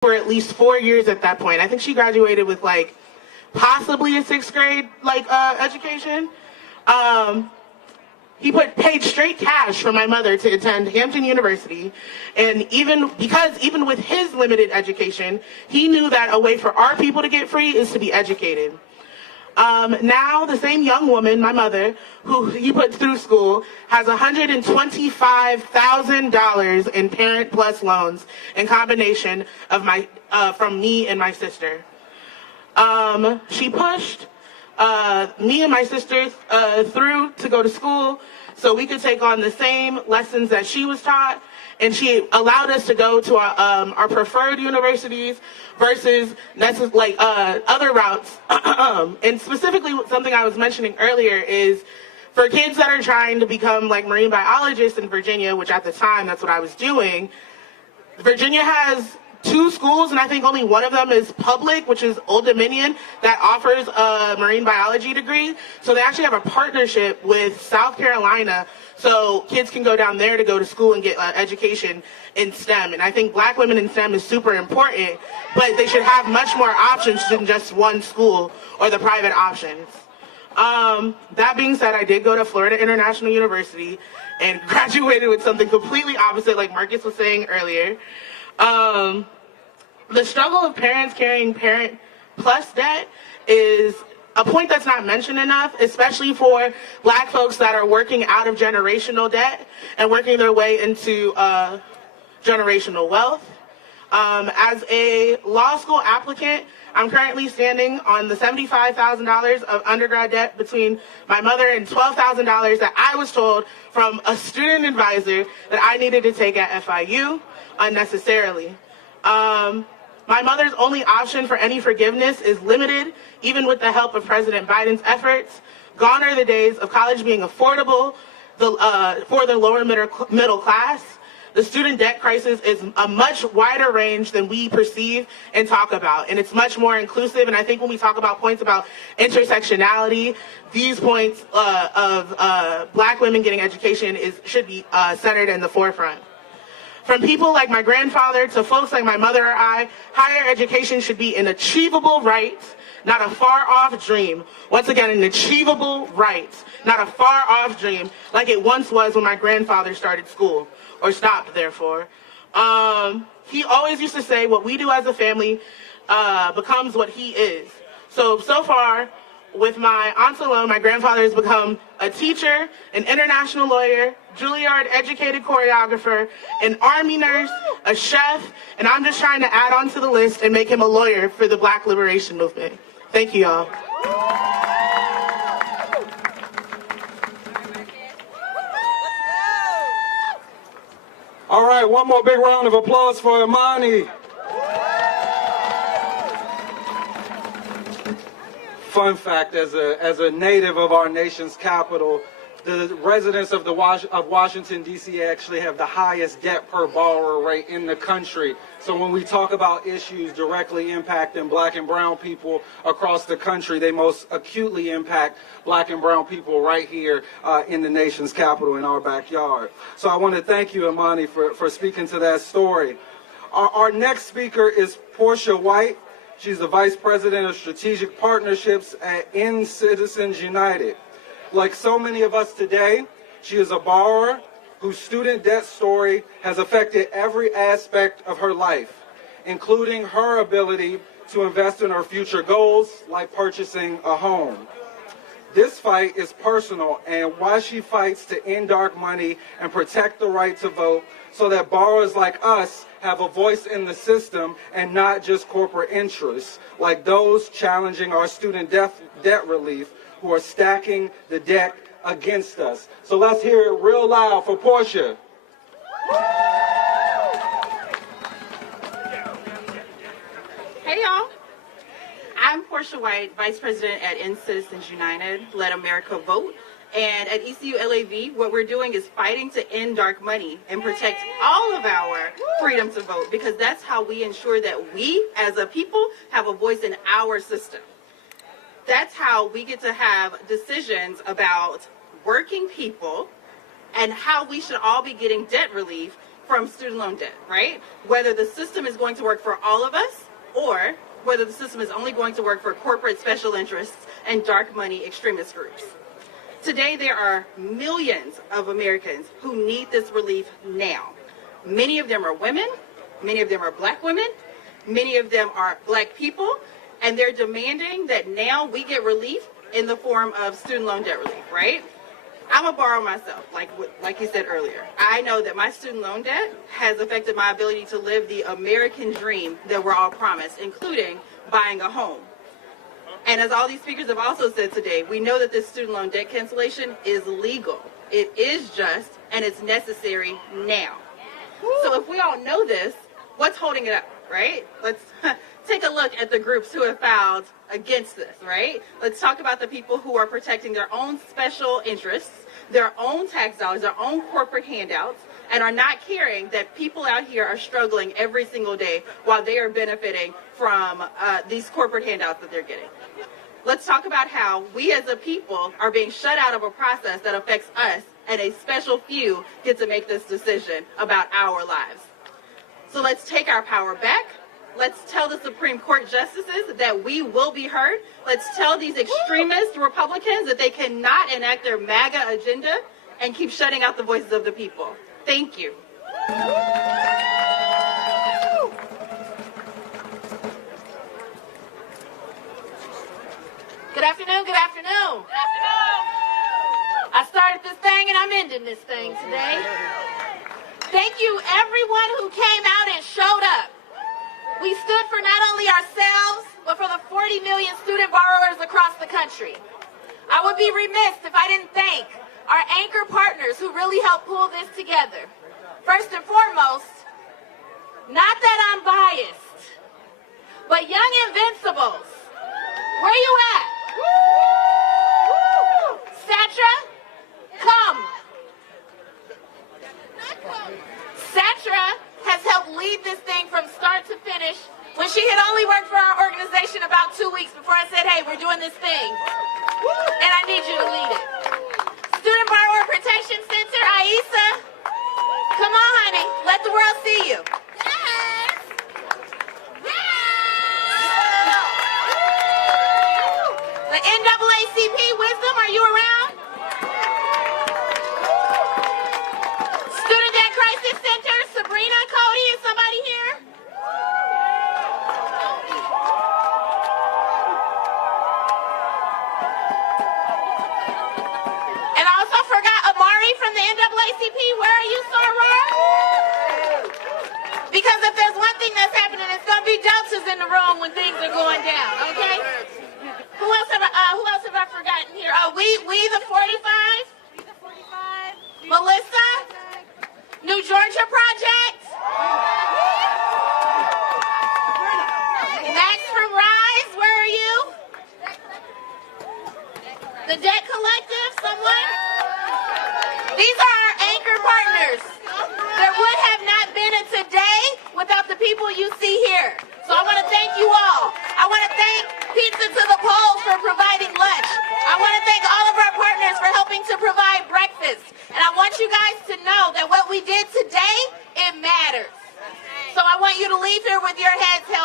for at least 4 years at that point. I think she graduated with like possibly a 6th grade education. He paid straight cash for my mother to attend Hampton University, and even with his limited education, he knew that a way for our people to get free is to be educated. Now the same young woman, my mother, who he put through school, has $125,000 in Parent Plus loans in combination of from me and my sister. She pushed me and my sister through to go to school so we could take on the same lessons that she was taught, and she allowed us to go to our preferred universities versus other routes. And specifically, something I was mentioning earlier is for kids that are trying to become like marine biologists in Virginia, which at the time that's what I was doing. Virginia has 2 schools, and I think only one of them is public, which is Old Dominion, that offers a marine biology degree. So they actually have a partnership with South Carolina, so kids can go down there to go to school and get education in STEM. And I think black women in STEM is super important, but they should have much more options than just one school or the private options. That being said, I did go to Florida International University and graduated with something completely opposite, like Marcus was saying earlier. The struggle of parents carrying Parent Plus debt is a point that's not mentioned enough, especially for black folks that are working out of generational debt and working their way into generational wealth. As a law school applicant, I'm currently standing on the $75,000 of undergrad debt between my mother and $12,000 that I was told from a student advisor that I needed to take at FIU unnecessarily. My mother's only option for any forgiveness is limited, even with the help of President Biden's efforts. Gone are the days of college being affordable for the lower middle class. The student debt crisis is a much wider range than we perceive and talk about, and it's much more inclusive. And I think when we talk about points about intersectionality, these points of black women getting education should be centered in the forefront. From people like my grandfather to folks like my mother or I, higher education should be an achievable right, not a far-off dream. Once again, an achievable right, not a far-off dream, like it once was when my grandfather started school, or stopped, therefore. He always used to say, what we do as a family becomes what he is. So far, with my aunts alone, my grandfather has become a teacher, an international lawyer, Juilliard-educated choreographer, an army nurse, a chef, and I'm just trying to add on to the list and make him a lawyer for the Black Liberation Movement. Thank you, y'all. All right, one more big round of applause for Imani. Fun fact, as a native of our nation's capital, the residents of Washington, D.C. actually have the highest debt per borrower rate in the country. So when we talk about issues directly impacting black and brown people across the country, they most acutely impact black and brown people right here in the nation's capital, in our backyard. So I want to thank you, Imani, for speaking to that story. Our next speaker is Portia White. She's the Vice President of Strategic Partnerships in Citizens United. Like so many of us today, she is a borrower whose student debt story has affected every aspect of her life, including her ability to invest in her future goals, like purchasing a home. This fight is personal, and why she fights to end dark money and protect the right to vote so that borrowers like us have a voice in the system and not just corporate interests, like those challenging our student debt relief who are stacking the deck against us. So let's hear it real loud for Portia. Hey y'all, I'm Portia White, Vice President at Citizens United, Let America Vote. And at ECU LAV, what we're doing is fighting to end dark money and protect all of our freedom to vote, because that's how we ensure that we, as a people, have a voice in our system. That's how we get to have decisions about working people and how we should all be getting debt relief from student loan debt, right? Whether the system is going to work for all of us or whether the system is only going to work for corporate special interests and dark money extremist groups. Today, there are millions of Americans who need this relief now. Many of them are women, many of them are black women, many of them are black people, and they're demanding that now we get relief in the form of student loan debt relief, right? I'm a borrower myself, like you said earlier. I know that my student loan debt has affected my ability to live the American dream that we're all promised, including buying a home. And as all these speakers have also said today, we know that this student loan debt cancellation is legal. It is just, and it's necessary now. So if we all know this, what's holding it up, right? Let's take a look at the groups who have filed against this, right? Let's talk about the people who are protecting their own special interests, their own tax dollars, their own corporate handouts, and are not caring that people out here are struggling every single day while they are benefiting from these corporate handouts that they're getting. Let's talk about how we as a people are being shut out of a process that affects us, and a special few get to make this decision about our lives. So let's take our power back. Let's tell the Supreme Court justices that we will be heard. Let's tell these extremist Republicans that they cannot enact their MAGA agenda and keep shutting out the voices of the people. Thank you. Good afternoon, good afternoon. Good afternoon. I started this thing and I'm ending this thing today. Thank you everyone who came out and showed up. We stood for not only ourselves, but for the 40 million student borrowers across the country. I would be remiss if I didn't thank our anchor partners who really helped pull this together. First and foremost, not that I'm biased, but Young Invincibles. Where you at? Satra, come. Satra has helped lead this thing from start to finish when she had only worked for our organization about 2 weeks before I said, hey, we're doing this thing. And I need you to lead it. Student Borrower Protection Center, Aisa, come on, honey. Let the world see you. The NAACP, Wisdom, are you around? Student Debt Crisis Center, Sabrina, Cody, is somebody here? And I also forgot Amari from the NAACP. Where are you, Soror? Because if there's one thing that's happening, it's going to be deltas in the room when things are going down, okay? Who else have I forgotten here? Oh, we the 45? Melissa? New Georgia Project? Max from Rise, where are you? The Debt Collective, someone? These are our anchor partners. There would have not been a today without the people you see here. So I want to thank you all. I want to thank Pizza to the Pole for providing lunch. I want to thank all of our partners for helping to provide breakfast. And I want you guys to know that what we did today, it matters. So I want you to leave here with your heads held